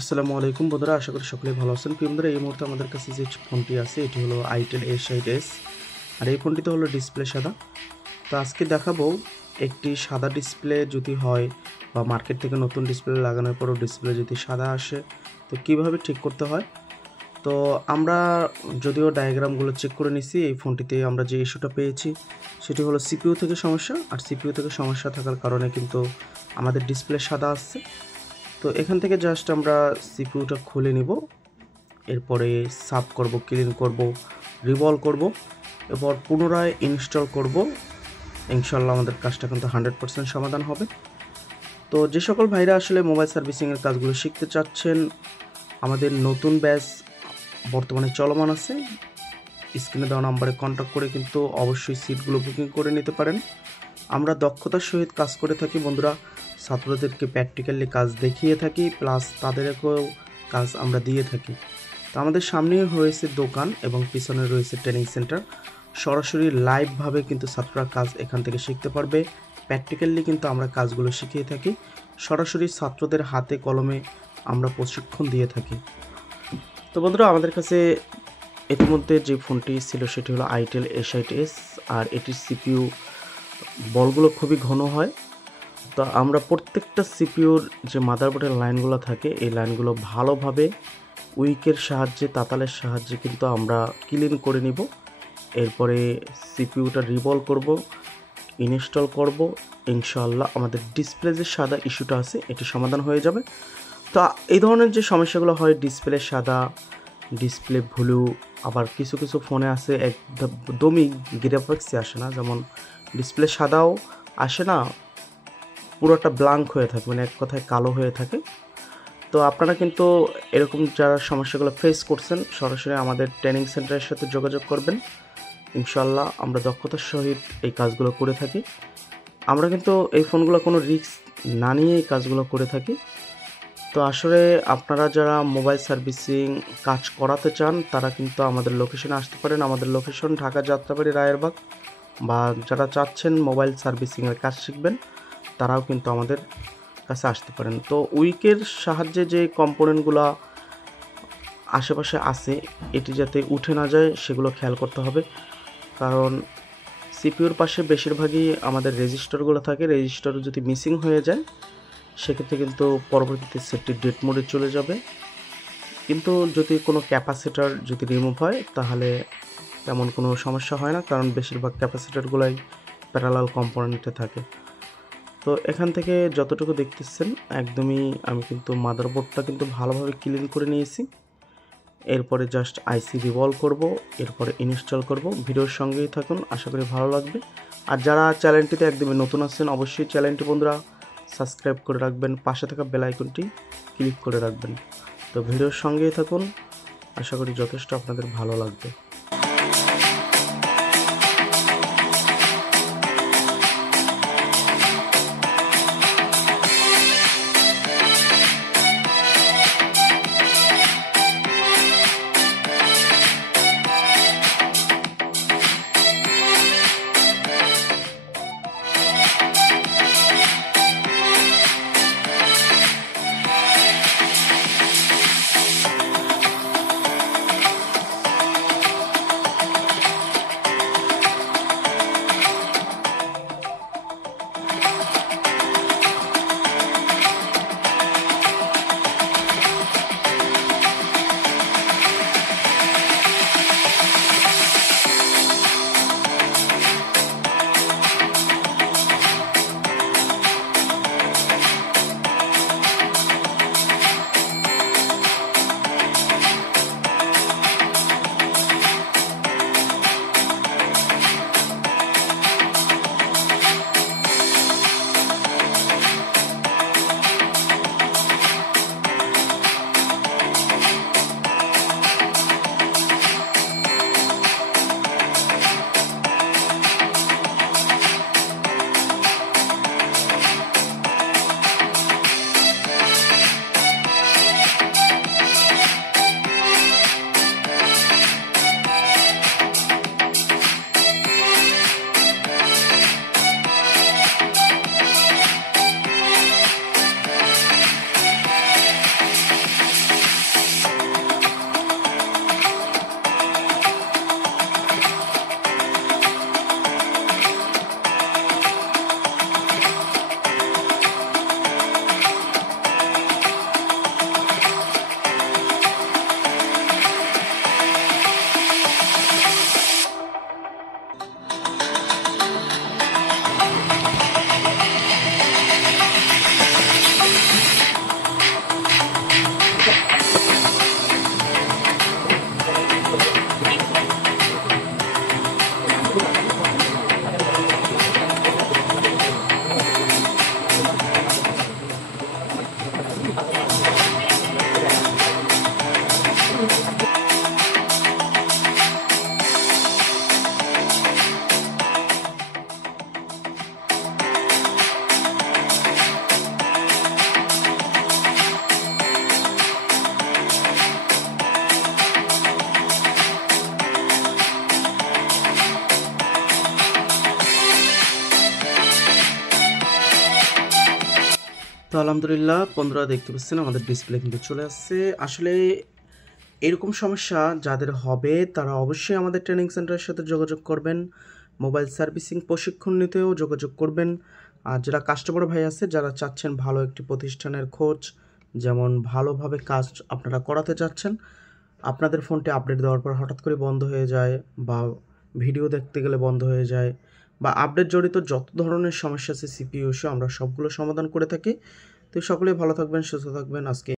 আসসালামু আলাইকুম বন্ধুরা, আশা করি সকলেই ভালো আছেন। প্রিয় বন্ধুরা, এই মুহূর্তে আমাদের কাছে যে ফোনটি আছে এটি হলো আইটেল A60s, আর এই ফোনটিতে হলো ডিসপ্লে সাদা। তো আজকে দেখাবো একটি সাদা ডিসপ্লে যদি হয় বা মার্কেট থেকে নতুন ডিসপ্লে লাগানোর পরও ডিসপ্লে যদি সাদা আসে তো কিভাবে ঠিক করতে হয়। তো আমরা যদিও ডায়াগ্রামগুলো চেক করে নিছি, এই ফোনটিতে আমরা যে ইস্যুটা পেয়েছি সেটি হলো সিপিইউ থেকে সমস্যা, আর সিপিইউ থেকে সমস্যা থাকার কারণে কিন্তু আমাদের ডিসপ্লে সাদা আসছে। তো এখান থেকে জাস্ট আমরা সিপিইউটা খুলে নিব, এরপরে সাফ করব, ক্লিন করব, রিভলভ করব, এরপর পুনরায় ইনস্টল করব। ইনশাল্লাহ আমাদের কাজটা কিন্তু 100% সমাধান হবে। তো যে সকল ভাইরা আসলে মোবাইল সার্ভিসিংয়ের কাজগুলো শিখতে চাচ্ছেন, আমাদের নতুন ব্যাচ বর্তমানে চলমান আছে। স্ক্রিনে দেওয়া নাম্বারে কন্ট্যাক্ট করে কিন্তু অবশ্যই সিটগুলো বুকিং করে নিতে পারেন। আমরা দক্ষতার সহিত কাজ করে থাকি বন্ধুরা, ছাত্রদেরকে প্র্যাকটিক্যালি কাজ দেখিয়ে থাকি, প্লাস তাদেরকেও কাজ আমরা দিয়ে থাকি। তো আমাদের সামনেই রয়েছে দোকান এবং পিছনে রয়েছে ট্রেনিং সেন্টার। সরাসরি লাইভভাবে কিন্তু ছাত্ররা কাজ এখান থেকে শিখতে পারবে। প্র্যাকটিক্যালি কিন্তু আমরা কাজগুলো শিখিয়ে থাকি, সরাসরি ছাত্রদের হাতে কলমে আমরা প্রশিক্ষণ দিয়ে থাকি। তো বন্ধুরা, আমাদের কাছে ইতিমধ্যে যে ফোনটি ছিল সেটি হলো আইটেল A60s, আর এটির সিপিইউ বলগুলো খুবই ঘন হয়। তো আমরা প্রত্যেকটা সিপিইউর যে মাদারবোর্ডের লাইনগুলো থাকে এই লাইনগুলো ভালোভাবে উইকের সাহায্যে, তাতালের সাহায্যে কিন্তু আমরা ক্লিন করে নিব। এরপরে সিপিইউটা রিভলভ করব, ইনস্টল করব। ইনশাআল্লাহ আমাদের ডিসপ্লে যে সাদা ইস্যুটা আছে এটি সমাধান হয়ে যাবে। তো এই ধরনের যে সমস্যাগুলো হয়, ডিসপ্লে সাদা, ডিসপ্লে ব্লু, আবার কিছু কিছু ফোনে আছে একদমই গ্রাফিক্সে আসে না, যেমন ডিসপ্লে সাদাও আসে না, পুরোটা ব্ল্যাঙ্ক হয়ে থাকে, মানে এক কথায় কালো হয়ে থাকে। তো আপনারা কিন্তু এরকম যারা সমস্যাগুলো ফেস করছেন সরাসরি আমাদের ট্রেনিং সেন্টারের সাথে যোগাযোগ করবেন। ইনশাল্লাহ আমরা দক্ষতার সহিত এই কাজগুলো করে থাকি। আমরা কিন্তু এই ফোনগুলো কোনো রিস্ক না নিয়ে এই কাজগুলো করে থাকি। তো আসলে আপনারা যারা মোবাইল সার্ভিসিং কাজ করাতে চান তারা কিন্তু আমাদের লোকেশনে আসতে পারেন। আমাদের লোকেশন ঢাকা যাত্রাবাড়ি রায়েরবাগ। বা যারা চাচ্ছেন মোবাইল সার্ভিসিংয়ের কাজ শিখবেন তারাও কিন্তু আমাদের কাছে আসতে পারেন। তো উইকের সাহায্যে যে কম্পোনেন্টগুলো আশেপাশে আছে এটি যাতে উঠে না যায় সেগুলো খেয়াল করতে হবে, কারণ সিপিইউর পাশে বেশিরভাগই আমাদের রেজিস্টারগুলো থাকে। রেজিস্টার যদি মিসিং হয়ে যায় সেক্ষেত্রে কিন্তু পরবর্তীতে সেটটি ডেড মোডে চলে যাবে। কিন্তু যদি কোনো ক্যাপাসিটার যদি রিমুভ হয় তাহলে তেমন কোনো সমস্যা হয় না, কারণ বেশিরভাগ ক্যাপাসিটারগুলোই প্যারালাল কম্পোনেন্টে থাকে। তো এখান থেকে যতটুকু দেখতেছেন একদমই আমি কিন্তু মাদারবোর্ডটা কিন্তু ভালোভাবে ক্লিন করে নিয়েছি। এরপরে জাস্ট আইসি রিভলভ করব, এরপরে ইনস্টল করব। ভিডিওর সঙ্গেই থাকুন, আশা করি ভালো লাগবে। আর যারা চ্যানেলটিতে একদমই নতুন আছেন অবশ্যই চ্যানেলটি বন্ধুরা সাবস্ক্রাইব করে রাখবেন, পাশে থাকা বেল আইকনটি ক্লিক করে রাখবেন। তো ভিডিওর সঙ্গেই থাকুন, আশা করি যথেষ্ট আপনাদের ভালো লাগবে। তো আলহামদুলিল্লাহ বন্ধুরা, দেখতে পাচ্ছেন আমাদের ডিসপ্লে কিন্তু চলে আসছে। আসলে এরকম সমস্যা যাদের হবে তারা অবশ্যই আমাদের ট্রেনিং সেন্টারের সাথে যোগাযোগ করবেন, মোবাইল সার্ভিসিং প্রশিক্ষণ নিতেও যোগাযোগ করবেন। আর যারা কাস্টমার ভাই আছে, যারা চাচ্ছেন ভালো একটি প্রতিষ্ঠানের খোঁজ, যেমন ভালোভাবে কাজ আপনারা করাতে চাচ্ছেন, আপনাদের ফোনটি আপডেট দেওয়ার পর হঠাৎ করে বন্ধ হয়ে যায় বা ভিডিও দেখতে গেলে বন্ধ হয়ে যায় বা আপডেট জড়িত যত ধরনের সমস্যা আছে সিপিইউ ইস্যু, আমরা সবগুলো সমাধান করে থাকি। তো সকলেই ভালো থাকবেন, সুস্থ থাকবেন। আজকে